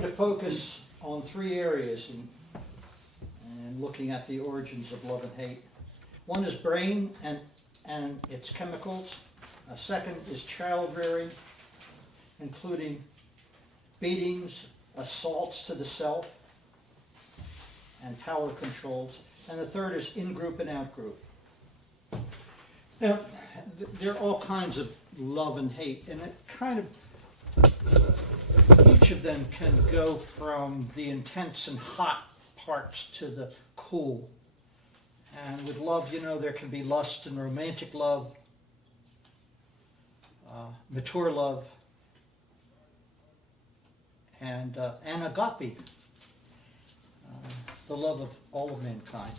To focus on three areas and looking at the origins of love and hate. One is brain and its chemicals. A second is child rearing, including beatings, assaults to the self, and power controls. And the third is in-group and out-group. Now, there are all kinds of love and hate, and it kind of each of them can go from the intense and hot parts to the cool. And with love, you know, there can be lust and romantic love, mature love, and agape, the love of all of mankind.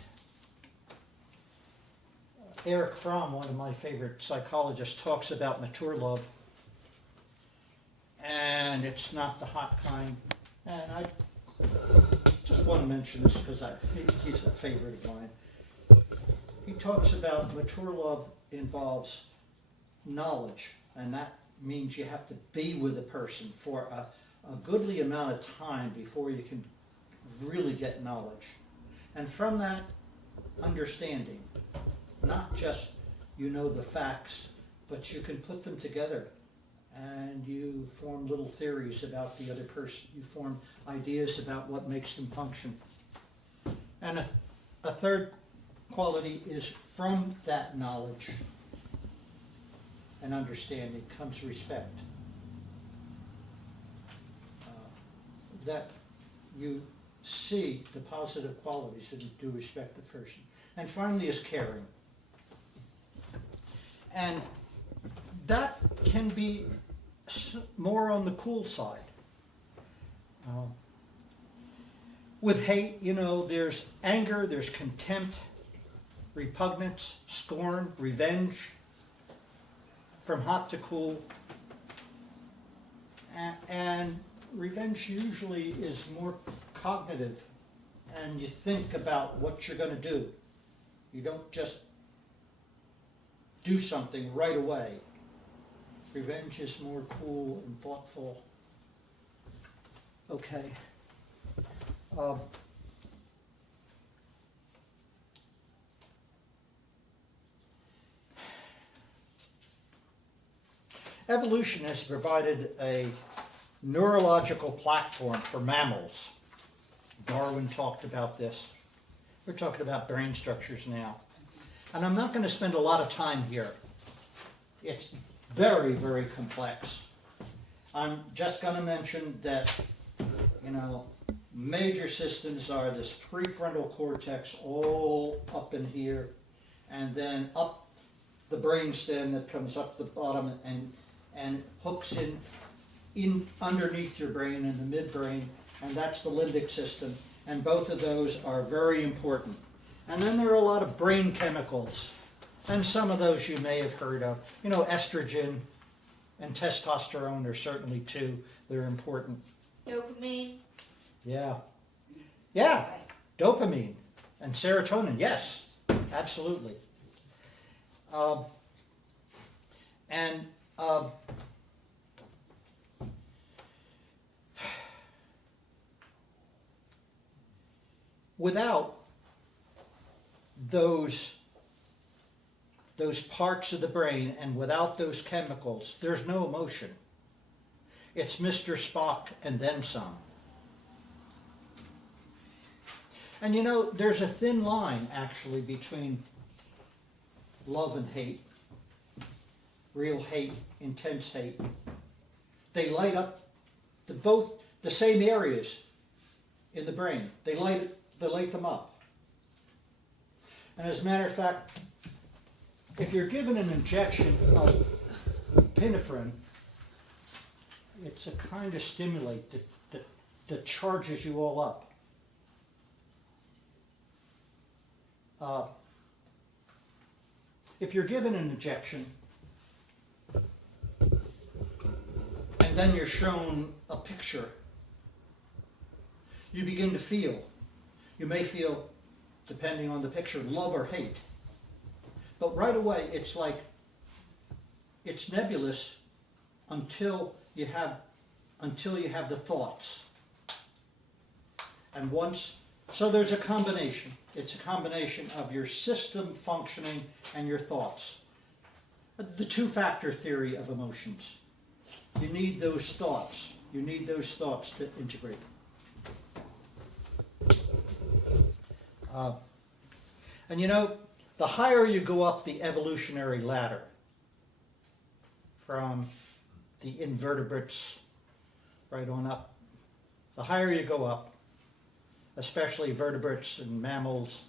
Erich Fromm, one of my favorite psychologists, talks about mature love. And it's not the hot kind. And I just want to mention this because I think he's a favorite of mine. He talks about mature love involves knowledge, and that means you have to be with a person for a goodly amount of time before you can really get knowledge. And from that understanding, not just you know the facts, but you can put them together. And you form little theories about the other person. You form ideas about what makes them function. And a third quality is from that knowledge and understanding comes respect. That you see the positive qualities and do respect the person. And finally is caring. And that can be more on the cool side. With hate, you know, there's anger, there's contempt, repugnance, scorn, revenge, from hot to cool. And revenge usually is more cognitive, and you think about what you're going to do. You don't just do something right away. Revenge is more cool and thoughtful. Okay. Evolution has provided a neurological platform for mammals. Darwin talked about this. We're talking about brain structures now. And I'm not going to spend a lot of time here. It's very, very complex. I'm just going to mention that, you know, major systems are this prefrontal cortex all up in here, and then up the brainstem that comes up the bottom and hooks in underneath your brain in the midbrain, and that's the limbic system. And both of those are very important. And then there are a lot of brain chemicals. And some of those you may have heard of. You know, estrogen and testosterone are certainly two. They're important. Dopamine. Yeah. Yeah. Dopamine and serotonin. Yes. Absolutely. Without those parts of the brain, and without those chemicals, there's no emotion. It's Mr. Spock and then some. And you know, there's a thin line actually between love and hate, real hate, intense hate. They light up both the same areas in the brain. They light them up. And as a matter of fact, if you're given an injection of epinephrine, it's a kind of stimulant that charges you all up. If you're given an injection and then you're shown a picture, you begin to feel. You may feel, depending on the picture, love or hate. But right away, it's like, it's nebulous until you have the thoughts. And so there's a combination. It's a combination of your system functioning and your thoughts. The two-factor theory of emotions. You need those thoughts. You need those thoughts to integrate. And you know, the higher you go up the evolutionary ladder, from the invertebrates right on up, the higher you go up, especially vertebrates and mammals,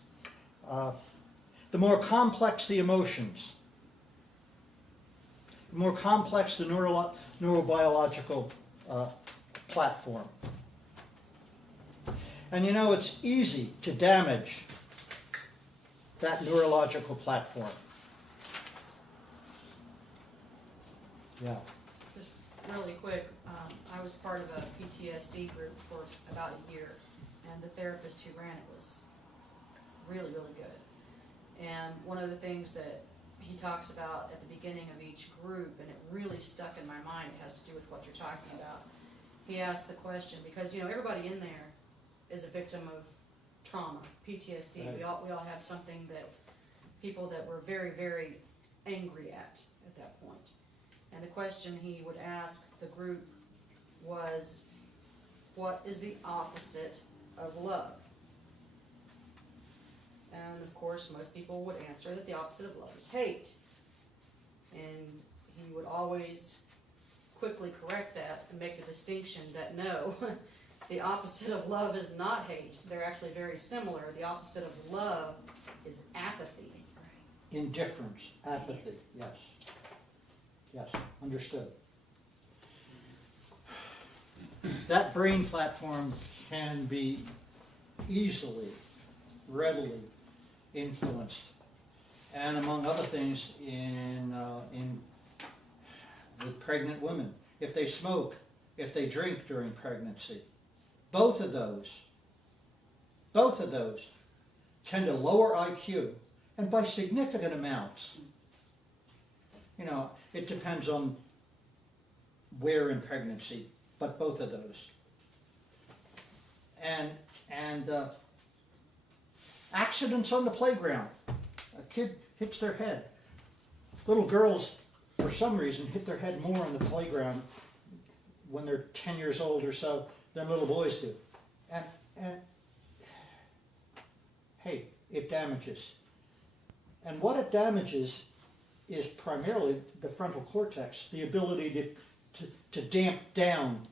the more complex the emotions, the more complex the neurobiological platform. And you know, it's easy to damage that neurological platform. Yeah. Just really quick, I was part of a PTSD group for about a year, and the therapist who ran it was really, really good. And one of the things that he talks about at the beginning of each group, and it really stuck in my mind, it has to do with what you're talking about. He asked the question, because you know everybody in there is a victim of trauma, PTSD. Right. We all have something that people that were very, very angry at that point. And the question he would ask the group was, what is the opposite of love? And of course, most people would answer that the opposite of love is hate. And he would always quickly correct that and make the distinction that no, the opposite of love is not hate. They're actually very similar. The opposite of love is apathy. Indifference, apathy, yes. Yes, understood. That brain platform can be easily, readily influenced, and among other things, with pregnant women, if they smoke, if they drink during pregnancy, both of those tend to lower IQ, and by significant amounts. You know, it depends on where in pregnancy, but both of those. And accidents on the playground. A kid hits their head. Little girls, for some reason, hit their head more on the playground when they're 10 years old or so than little boys do. And hey, it damages. And what it damages is primarily the frontal cortex, the ability to damp down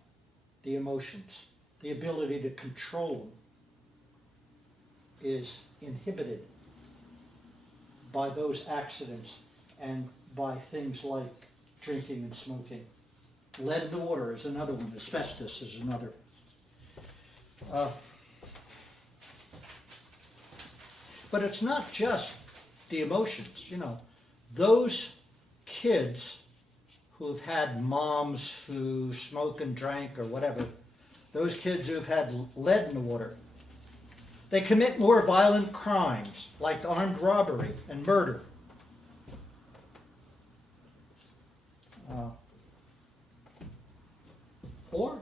the emotions, the ability to control them is inhibited by those accidents and by things like drinking and smoking. Lead in the water is another one, asbestos is another. But it's not just the emotions, you know. Those kids who've had moms who smoke and drank or whatever, those kids who've had lead in the water, they commit more violent crimes like armed robbery and murder. Or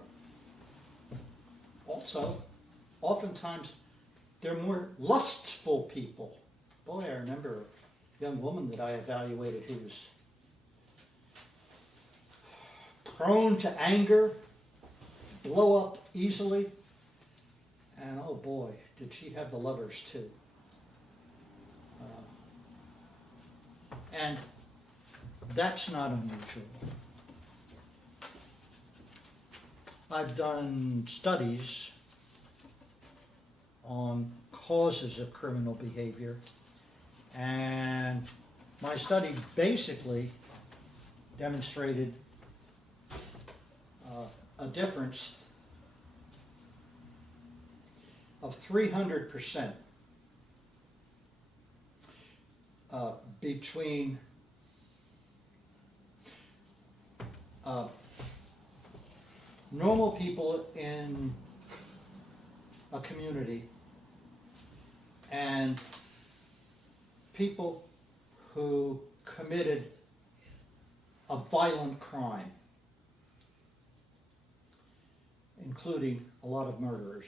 also, oftentimes, they're more lustful people. Boy, I remember a young woman that I evaluated who was prone to anger, blow up easily, and oh boy, did she have the lovers too. And that's not unusual. I've done studies on causes of criminal behavior, and my study basically demonstrated a difference of 300% between normal people in a community and people who committed a violent crime, including a lot of murderers.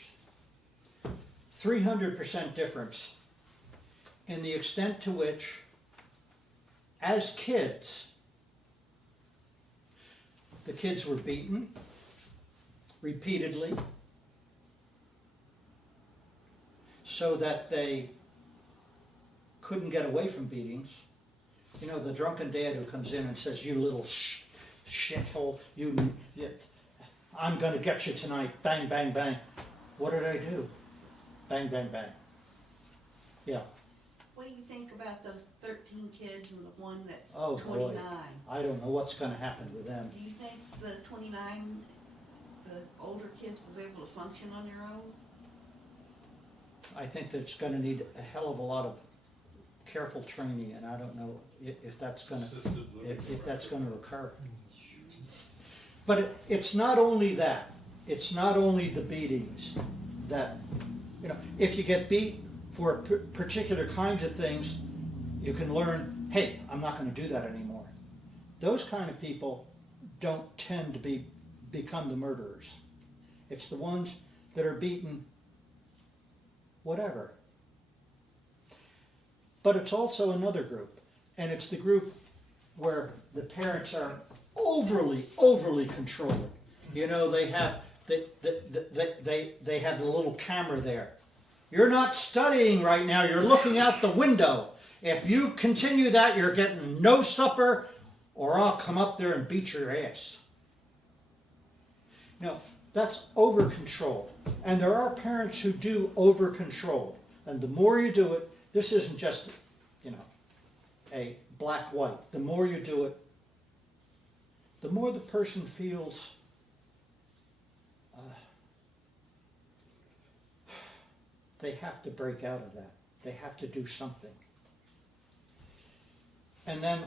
300% difference in the extent to which, as kids, the kids were beaten repeatedly so that they couldn't get away from beatings. You know, the drunken dad who comes in and says, "You little shithole, I'm going to get you tonight." Bang, bang, bang. What did I do? Bang, bang, bang. Yeah. What do you think about those 13 kids and the one that's Oh, 29? boy. I don't know what's going to happen with them. Do you think the 29, the older kids will be able to function on their own? I think that's going to need a hell of a lot of careful training, and I don't know if that's going to if that's going to occur. But it's not only that. It's not only the beatings that, you know, if you get beat for particular kinds of things, you can learn, hey, I'm not going to do that anymore. Those kind of people don't tend to become the murderers. It's the ones that are beaten whatever. But it's also another group, and it's the group where the parents are overly controlling. You know, they have they have the little camera there. You're not studying right now, you're looking out the window. If you continue that, you're getting no supper, or I'll come up there and beat your ass. You know, that's over control. And there are parents who do over control. And the more you do it, this isn't just, you know, a black-white. The more you do it, the more the person feels they have to break out of that. They have to do something. And then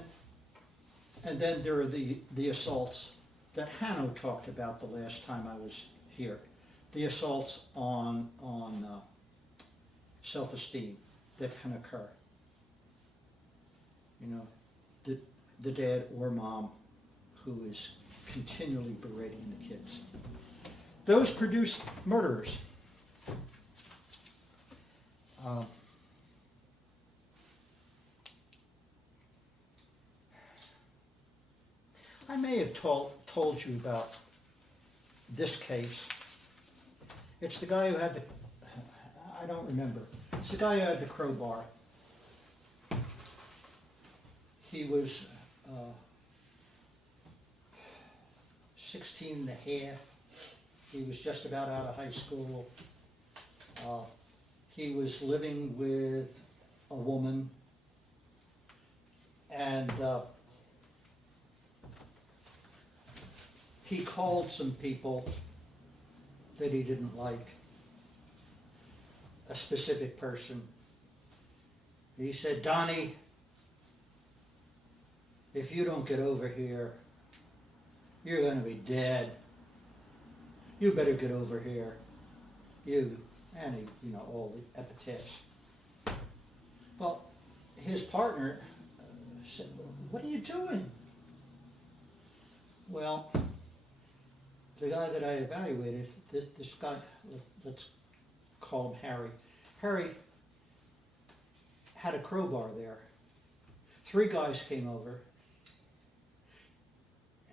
there are the assaults that Hanno talked about the last time I was here. The assaults on self-esteem that can occur. You know, the dad or mom who is continually berating the kids. Those produce murderers. I may have told you about this case. It's the guy who had I don't remember. It's the guy who had the crowbar. He was 16 and a half. He was just about out of high school. He was living with a woman, and he called some people that he didn't like, a specific person. He said, "Donnie, if you don't get over here, you're going to be dead. You better get over here. You," and he, you know, all the epithets. Well, his partner said, "What are you doing?" Well, the guy that I evaluated, this guy, let's call him Harry. Harry had a crowbar there. 3 guys came over,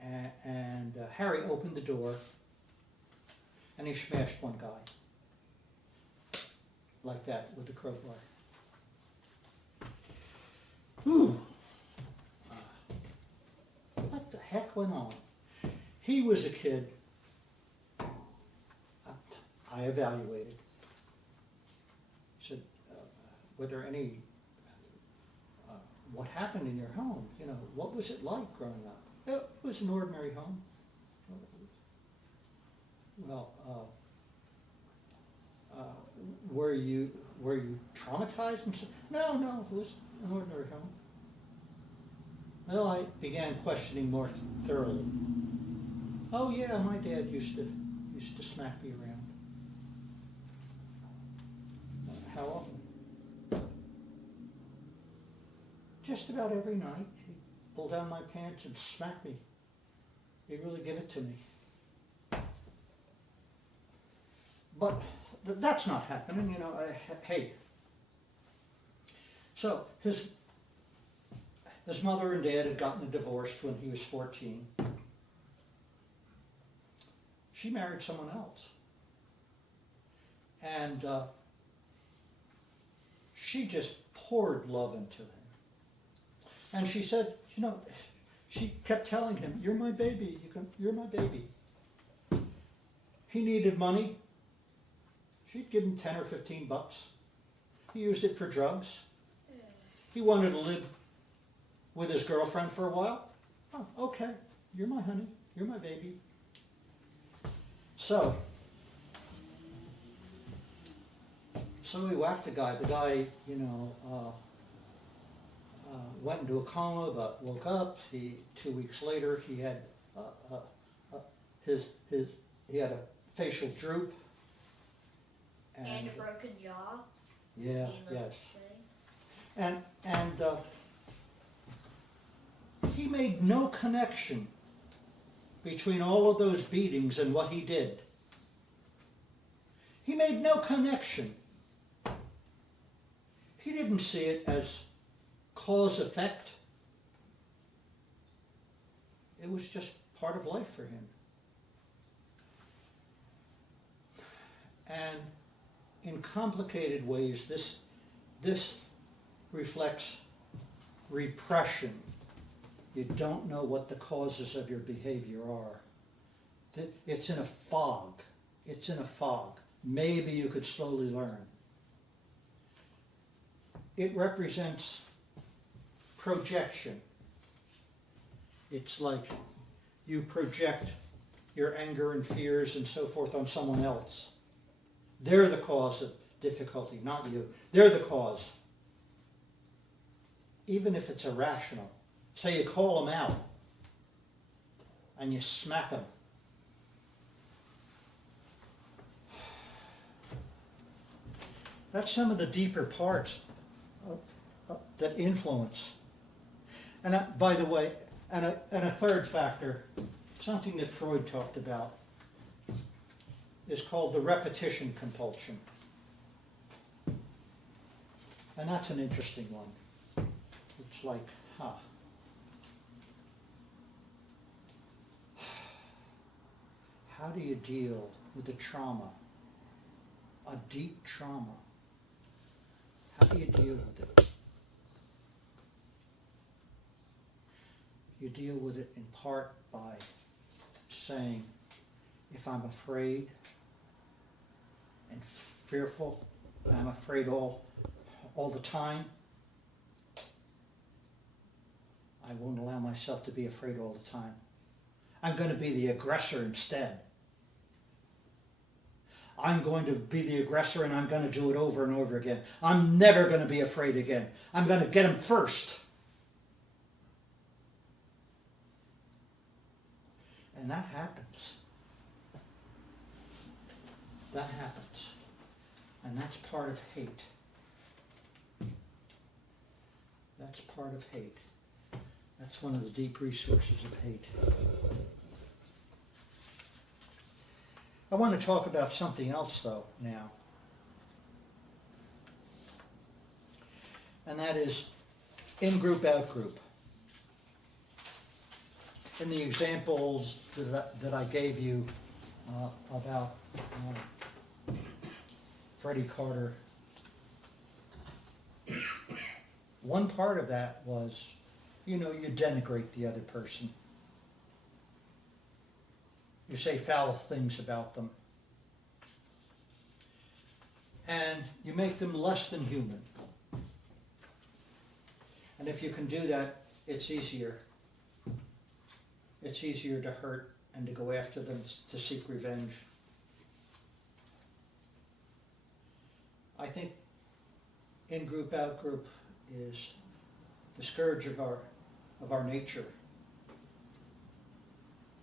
and Harry opened the door, and he smashed one guy, like that, with the crowbar. Ooh. What the heck went on? He was a kid I evaluated. Said, were there any, what happened in your home? You know, what was it like growing up? It was an ordinary home. Well, were you traumatized? And so, no, it was an ordinary home. Well, I began questioning more thoroughly. Oh yeah, my dad used to smack me around. How often? Just about every night. He'd pull down my pants and smack me. He'd really give it to me. But that's not happening, you know, hey. So his mother and dad had gotten divorced when he was 14. She married someone else. And she just poured love into him. And she said, you know, she kept telling him, you're my baby, you're my baby. He needed money. She'd give him 10 or 15 bucks. He used it for drugs. He wanted to live with his girlfriend for a while. Oh, okay, you're my honey, you're my baby. So he whacked the guy. The guy, you know, went into a coma, but woke up. 2 weeks later, he had he had a facial droop. And a broken jaw. Yeah, needless yes. to say. And he made no connection between all of those beatings and what he did. He made no connection. He didn't see it as cause-effect. It was just part of life for him. And in complicated ways, this reflects repression. You don't know what the causes of your behavior are. It's in a fog. It's in a fog. Maybe you could slowly learn. It represents projection. It's like you project your anger and fears and so forth on someone else. They're the cause of difficulty, not you. They're the cause. Even if it's irrational. Say you call them out and you smack them. That's some of the deeper parts that influence. And by the way, and a third factor, something that Freud talked about, is called the repetition compulsion. And that's an interesting one. It's like, how do you deal with a trauma, a deep trauma? How do you deal with it? You deal with it in part by saying, if I'm afraid and fearful, and I'm afraid all the time, I won't allow myself to be afraid all the time. I'm going to be the aggressor instead. I'm going to be the aggressor and I'm going to do it over and over again. I'm never going to be afraid again. I'm going to get him first. And that happens. That happens. And that's part of hate. That's part of hate. That's one of the deep resources of hate. I want to talk about something else, though, now. And that is in-group, out-group. In the examples that I gave you about Freddie Carter, one part of that was, you denigrate the other person. You say foul things about them. And you make them less than human. And if you can do that, it's easier. It's easier to hurt and to go after them, to seek revenge. I think in-group, out-group is the scourge of our nature.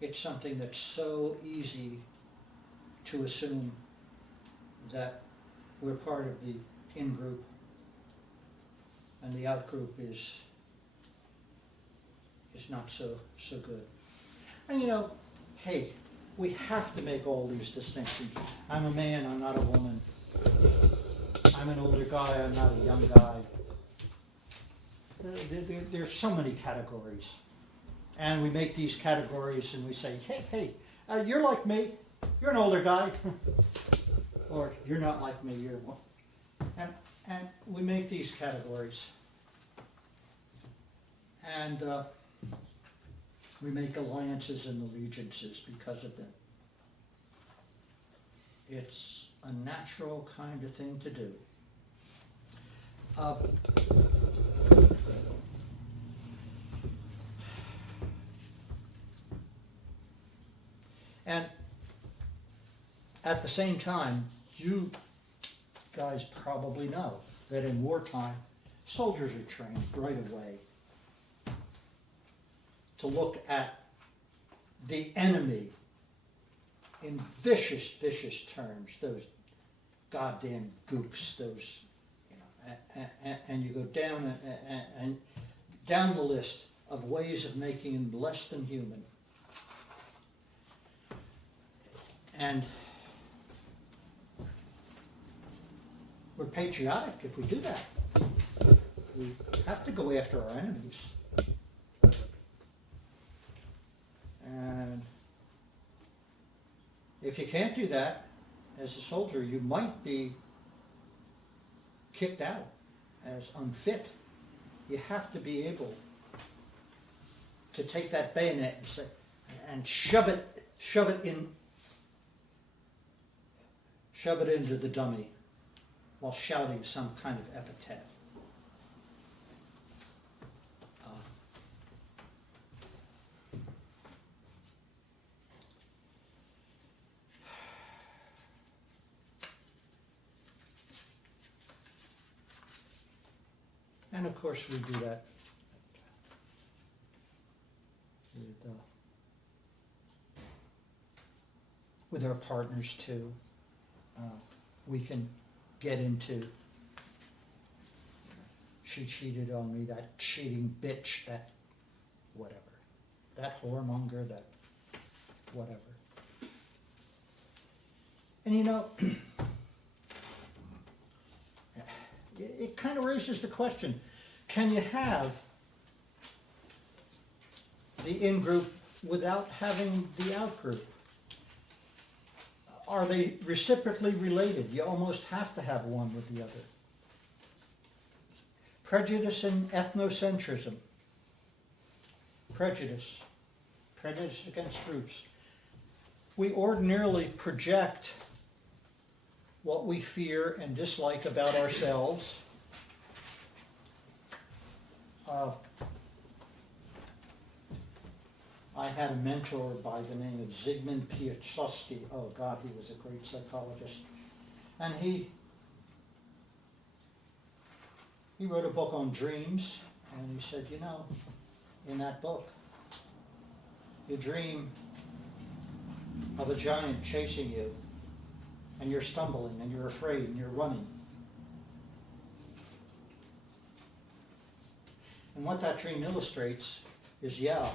It's something that's so easy to assume that we're part of the in-group and the out-group is not so good. And hey, we have to make all these distinctions. I'm a man, I'm not a woman. guy, I'm not a young guy. There's so many categories. And we make these categories and we say, hey, you're like me, you're an older guy. Or you're not like me, you're one. And we make these categories. And we make alliances and allegiances because of them. It's a natural kind of thing to do. And at the same time, you guys probably know that in wartime, soldiers are trained right away to look at the enemy in vicious, vicious terms, those goddamn gooks, those, and you go down and down the list of ways of making them less than human. And we're patriotic if we do that. We have to go after our enemies. And if you can't do that as a soldier, you might be kicked out as unfit. You have to be able to take that bayonet and say, and shove it into the dummy while shouting some kind of epitaph. And of course we do that with our partners too. We can get into, she cheated on me, that cheating bitch, that whatever, that whoremonger, that whatever. And you know, it kind of raises the question, can you have the in-group without having the out-group? Are they reciprocally related? You almost have to have one with the other. Prejudice and ethnocentrism. Prejudice against groups. We ordinarily project what we fear and dislike about ourselves. I had a mentor by the name of Zygmunt Ph.D. Oh God, he was a great psychologist. And he wrote a book on dreams, and he said, you know, in that book, you dream of a giant chasing you, and you're stumbling, and you're afraid, and you're running. And what that dream illustrates is, yeah,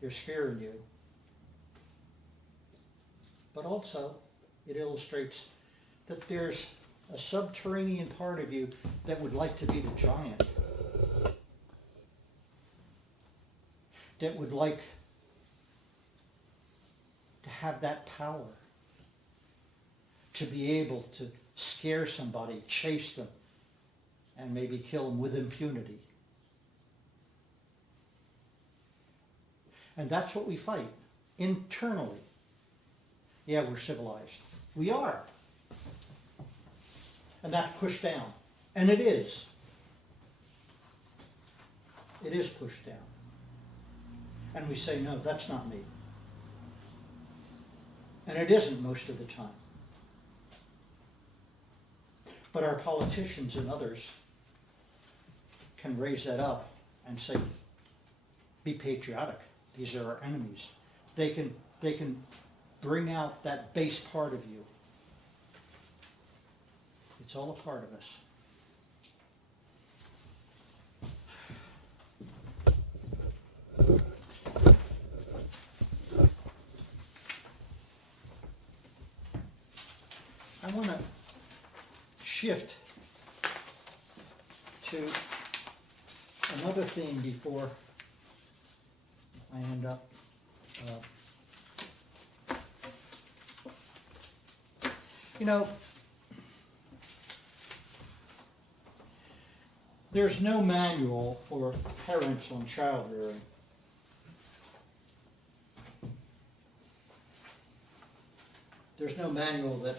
there's fear in you. But also, it illustrates that there's a subterranean part of you that would like to be the giant. That would like to have that power. To be able to scare somebody, chase them, and maybe kill them with impunity. And that's what we fight, internally. Yeah, we're civilized. We are. And that's pushed down. And it is. It is pushed down. And we say, no, that's not me. And it isn't most of the time. But our politicians and others can raise that up and say, be patriotic. These are our enemies. They can bring out that base part of you. It's all a part of us. I want to shift to another theme before I end up. You know, there's no manual for parents on child rearing. There's no manual that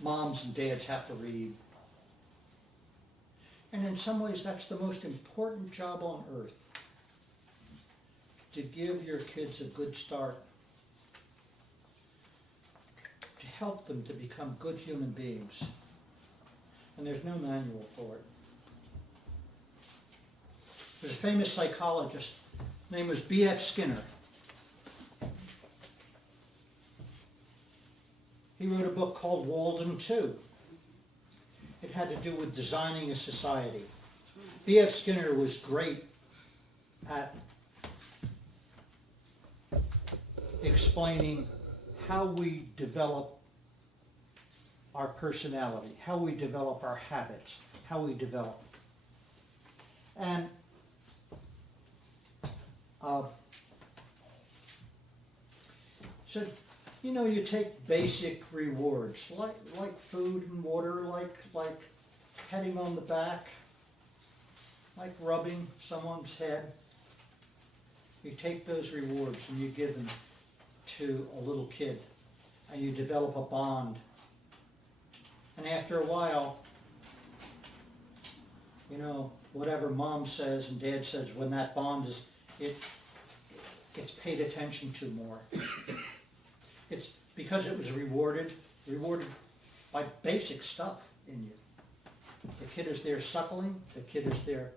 moms and dads have to read. And in some ways, that's the most important job on earth. To give your kids a good start. To help them to become good human beings. And there's no manual for it. There's a famous psychologist, his name was B.F. Skinner. He wrote a book called Walden 2. It had to do with designing a society. B.F. Skinner was great at explaining how we develop our personality, how we develop our habits, how we develop. And so, you know, you take basic rewards, like food and water, like patting on the back, like rubbing someone's head. You take those rewards and you give them to a little kid, and you develop a bond. And after a while, you know, whatever mom says and dad says, when that bond is, it's paid attention to more. It's because it was rewarded by basic stuff in you. The kid is there suckling, the kid is there,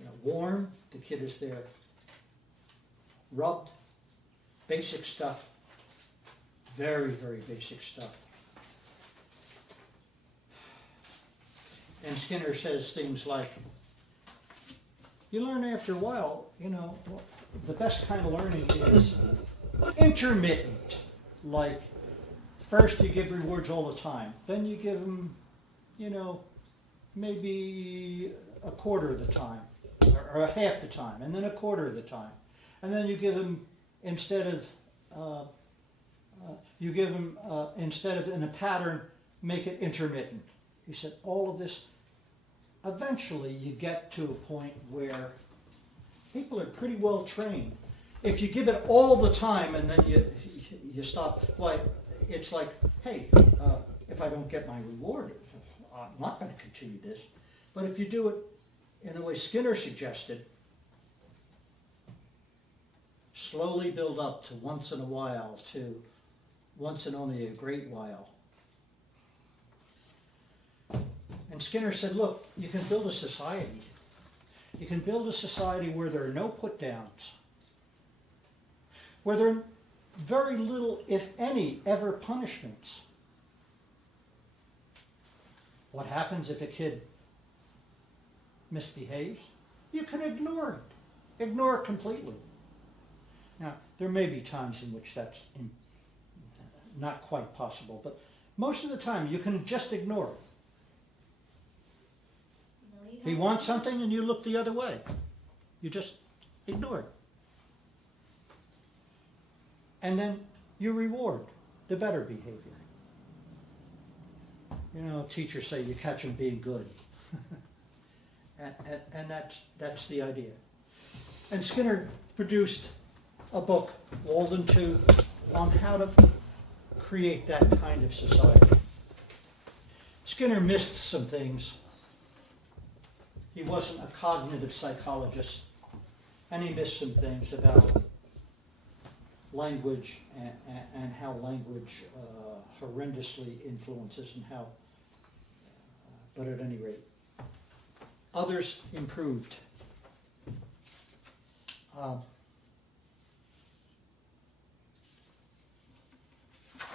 you know, warm, the kid is there rubbed. Basic stuff, very, very basic stuff. And Skinner says things like, you learn after a while, you know, the best kind of learning is intermittent. Like, first you give rewards all the time, then you give them, you know, maybe a quarter of the time, or half the time, and then a quarter of the time. And then you give them, instead of in a pattern, make it intermittent. He said all of this, eventually you get to a point where people are pretty well trained. If you give it all the time and then you stop, like, it's like, hey, if I don't get my reward, I'm not going to continue this. But if you do it in the way Skinner suggested, slowly build up to once in a while, to once in only a great while. And Skinner said, look, you can build a society. You can build a society where there are no put-downs, where there are very little, if any, ever punishments. What happens if a kid misbehaves? You can ignore it. Ignore it completely. Now, there may be times in which that's not quite possible, but most of the time you can just ignore it. He wants something and you look the other way. You just ignore it. And then you reward the better behavior. You know, teachers say you catch them being good. and that's the idea. And Skinner produced a book, Walden 2, on how to create that kind of society. Skinner missed some things. He wasn't a cognitive psychologist, and he missed some things about language and how language horrendously influences and how, but at any rate, others improved.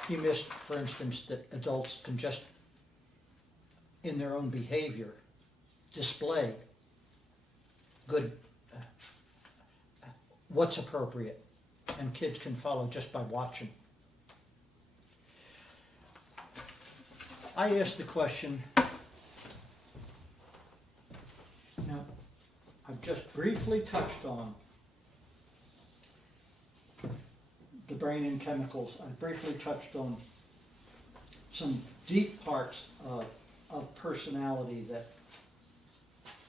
He missed, for instance, that adults can just, in their own behavior, display good, what's appropriate, and kids can follow just by watching. I asked the question, now, I've just briefly touched on the brain and chemicals. I briefly touched on some deep parts of personality that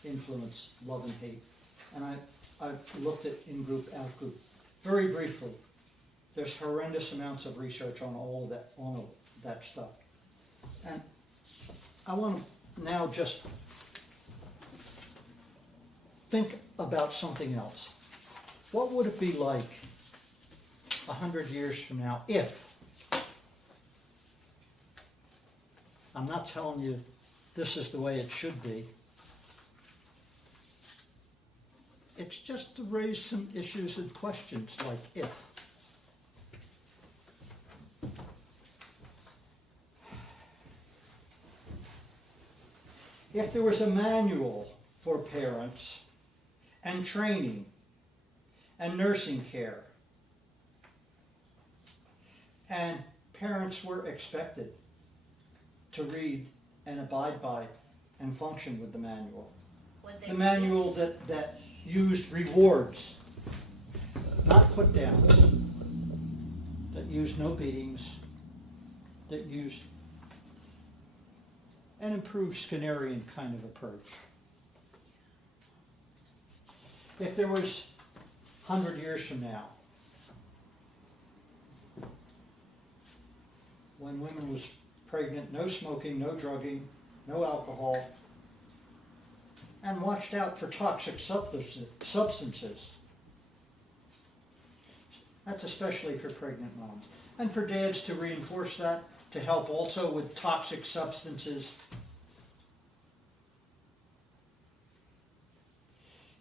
influence love and hate. And I looked at in-group, out-group very briefly. There's horrendous amounts of research on all of that stuff. And I want to now just think about something else. What would it be like 100 years from now if, I'm not telling you this is the way it should be, it's just to raise some issues and questions like if. If there was a manual for parents and training and nursing care, and parents were expected to read and abide by and function with the manual. The manual that used rewards, not put downs, that used no beatings, that used an improved Skinnerian kind of approach. If there was 100 years from now, when women was pregnant, no smoking, no drugging, no alcohol, and watched out for toxic substances. That's especially for pregnant moms. And for dads to reinforce that, to help also with toxic substances.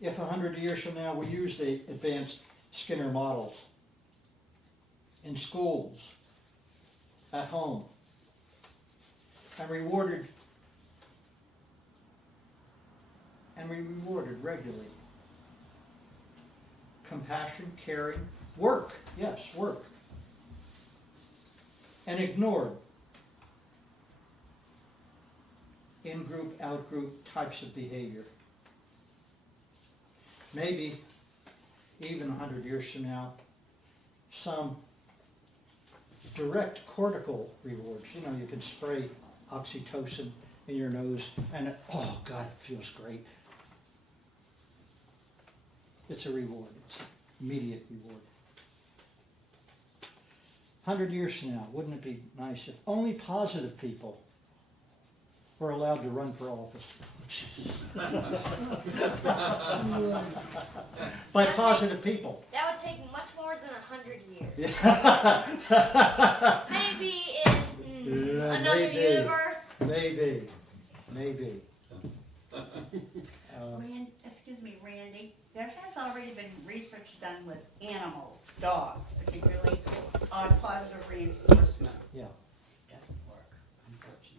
If 100 years from now we use the advanced Skinner models in schools, at home, and rewarded regularly. Compassion, caring, work, yes, work. And ignored in-group, out-group types of behavior. Maybe, even 100 years from now, some direct cortical rewards. You know, you can spray oxytocin in your nose and, oh God, it feels great. It's a reward. It's an immediate reward. 100 years from now, wouldn't it be nice if only positive people were allowed to run for office? By positive people. That would take much more than 100 years. Yeah. Maybe in another maybe. universe. Maybe. Excuse me, Randy, there has already been research done with animals, dogs particularly, on positive reinforcement. Yeah. Doesn't work, unfortunately.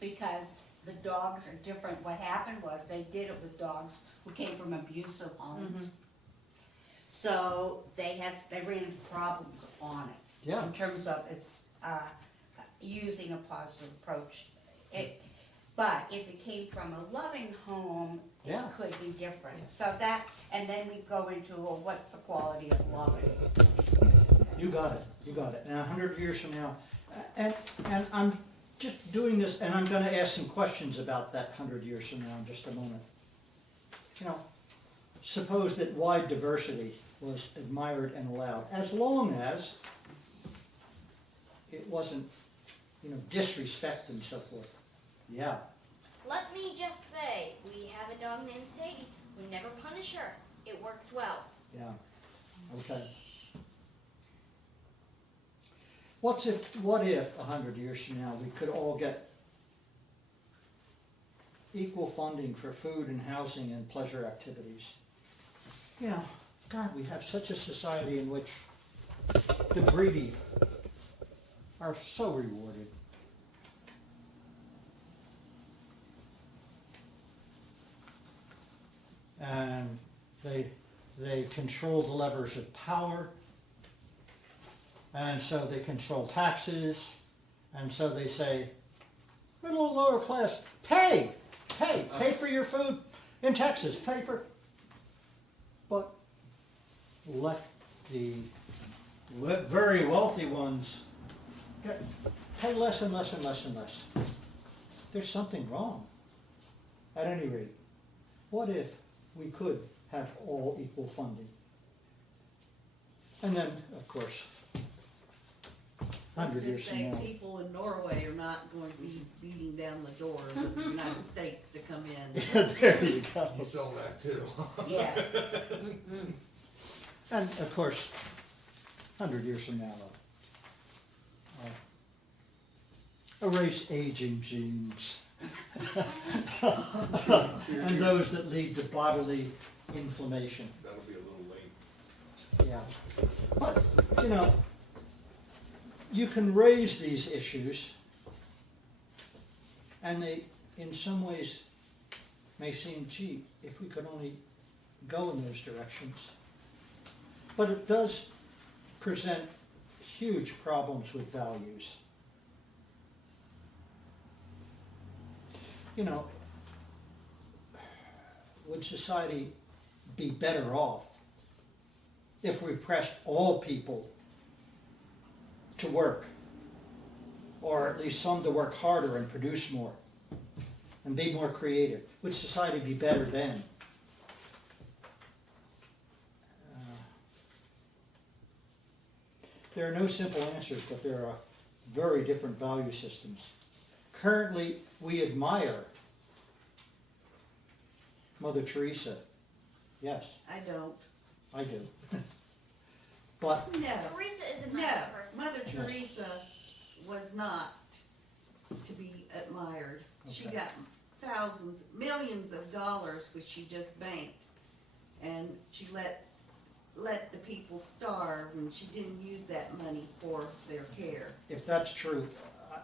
Because the dogs are different. What happened was they did it with dogs who came from abusive homes. So they ran into problems on it. Yeah. In terms of its using a positive approach. But if it came from a loving home, it could be different. So that, and then we go into, well, what's the quality of loving? You got it. And 100 years from now, and I'm just doing this, and I'm going to ask some questions about that 100 years from now in just a moment. You know, suppose that wide diversity was admired and allowed, as long as it wasn't, disrespect and so forth. Yeah. Let me just say, we have a dog named Sadie. We never punish her. It works well. Yeah. Okay. What if 100 years from now we could all get equal funding for food and housing and pleasure activities? Yeah. God, we have such a society in which the greedy are so rewarded. And they control the levers of power And so they control taxes, and so they say, middle lower class, pay for your food in Texas, but let the very wealthy ones pay less and less and less and less. There's something wrong. At any rate, what if we could have all equal funding? And then, of course, 100 years Let's just from say now. people in Norway are not going to be beating down the doors of the United States to come in. There you go. You saw that too. Yeah. And of course, 100 years from now, erase aging genes and those that lead to bodily inflammation. That'll be a little late. Yeah. But, you know, you can raise these issues, and they, in some ways, may seem cheap if we could only go in those directions. But it does present huge problems with values. You know, would society be better off if we pressed all people to work, or at least some to work harder and produce more and be more creative? Would society be better then? There are no simple answers, but there are very different value systems. Currently, we admire Mother Teresa. Yes, I don't. I do. But No, Teresa is a nice no. person. Mother Teresa was not to be admired. She Okay. got thousands, millions of dollars, which she just banked, and she let the people starve, and she didn't use that money for their care. if that's true,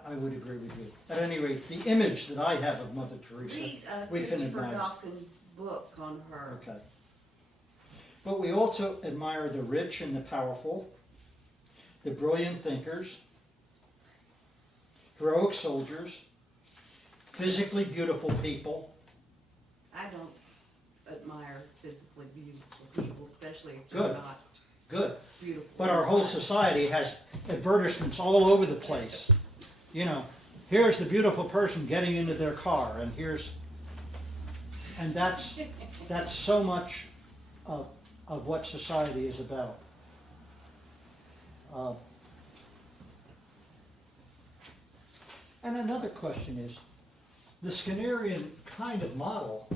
I would agree with you. At any rate, the image that I have of Mother Teresa, Read we can Christopher admire. Dawkins' book on her. Okay. But we also admire the rich and the powerful, the brilliant thinkers, heroic soldiers, physically beautiful people. I don't admire physically beautiful people, especially if Good. they're not Good. beautiful. But our whole society has advertisements all over the place. You know, here's the beautiful person getting into their car, and that's so much of what society is about. And another question is, the Skinnerian kind of model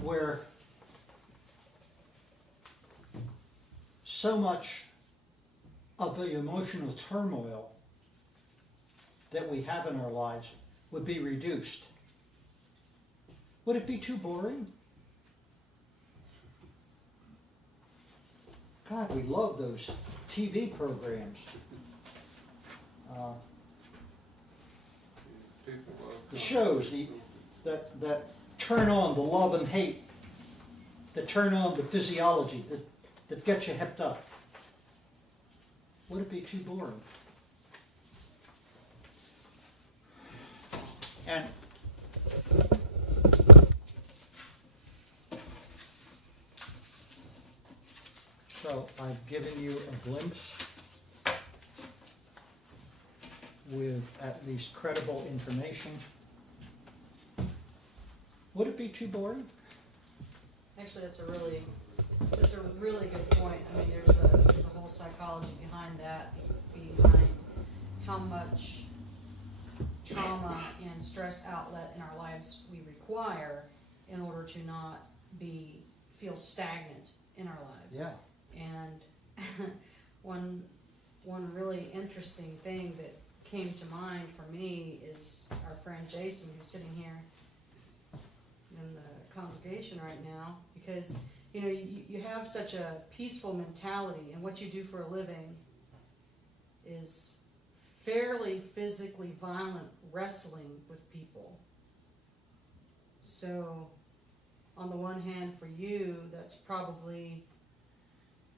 where so much of the emotional turmoil that we have in our lives would be reduced. Would it be too boring? God, we love those TV programs. People love The shows that turn on the love and hate, that turn on the physiology, that get you hepped up. Would it be too boring? And so I've given you a glimpse with at least credible information. Would it be too boring? Actually, that's a really good point. I mean, there's a whole psychology behind that, behind how much trauma and stress outlet in our lives we require in order to not feel stagnant in our lives. Yeah. And one really interesting thing that came to mind for me is our friend Jason, who's sitting here in the congregation right now, because you have such a peaceful mentality, and what you do for a living is fairly physically violent wrestling with people. So on the one hand, for you, that's probably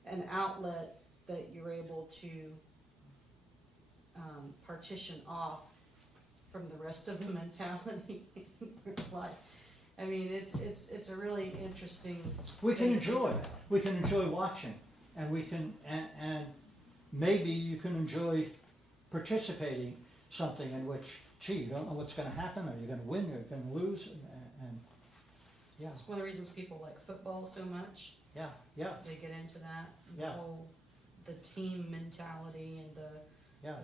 an outlet that you're able to partition off from the rest of the mentality in your life. I mean, it's a really interesting. We can thing to think enjoy, about. we can enjoy watching, and we can, and maybe you can enjoy participating something in which, gee, you don't know what's gonna happen, are you gonna win, are you gonna lose, and, yeah, It's one of the reasons people like football so much. yeah, yeah, They get into that. Yeah. The team mentality and yeah.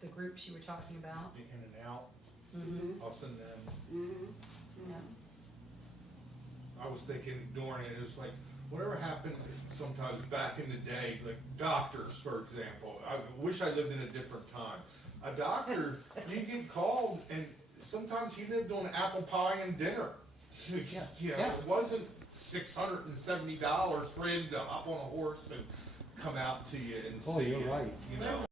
the groups you were talking about. The in and out, Mm-hmm. us and them. Mm-hmm. Yeah. I was thinking during it, it was like, whatever happened sometimes back in the day, like doctors, for example. I wish I lived in a different time. A doctor, you get called, and sometimes he lived on apple pie and dinner. Yeah, You know, yeah. it wasn't $670 for him to hop on a horse and come out to you and Oh, see you're you. right. You know,